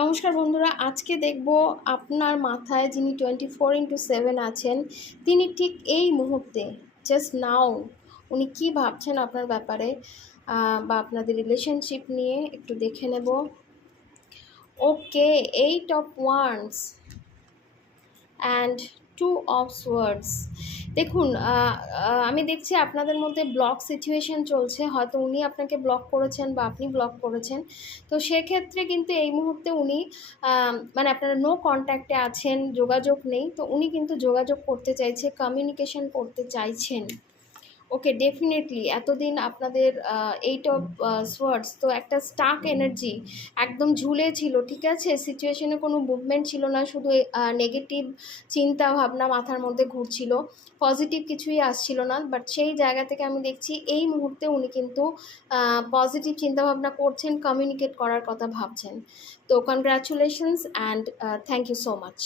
নমস্কার বন্ধুরা, আজকে দেখব আপনার মাথায় যিনি টোয়েন্টি ফোর ইন্টু সেভেন আছেন, তিনি ঠিক এই মুহূর্তে জাস্ট নাও উনি কি ভাবছেন আপনার ব্যাপারে বা আপনাদের রিলেশনশিপ নিয়ে একটু দেখে নেব। Okay eight of ones and two of words দেখুন আমি দেখছি আপনাদের মধ্যে ব্লক সিচুয়েশন চলছে। হয়তো উনি আপনাকে ব্লক করেছেন বা আপনি ব্লক করেছেন। তো সেক্ষেত্রে কিন্তু এই মুহূর্তে উনি মানে আপনারা নো কন্ট্যাক্টে আছেন, যোগাযোগ নেই। তো উনি কিন্তু যোগাযোগ করতে চাইছে কমিউনিকেশন করতে চাইছেন। ওকে ডেফিনেটলি এতদিন আপনাদের এইট অফ সোয়ার্ডস তো একটা স্টাক এনার্জি একদম ঝুলে ছিল, ঠিক আছে? সিচুয়েশনে কোনো মুভমেন্ট ছিল না, শুধু নেগেটিভ চিন্তা ভাবনা মাথার মধ্যে ঘুরছিল পজিটিভ কিছুই আসছিল না বাট সেই জায়গা থেকে আমি দেখছি এই মুহূর্তে উনি কিন্তু পজিটিভ চিন্তাভাবনা করছেন কমিউনিকেট করার কথা ভাবছেন। তো congratulations and thank you so much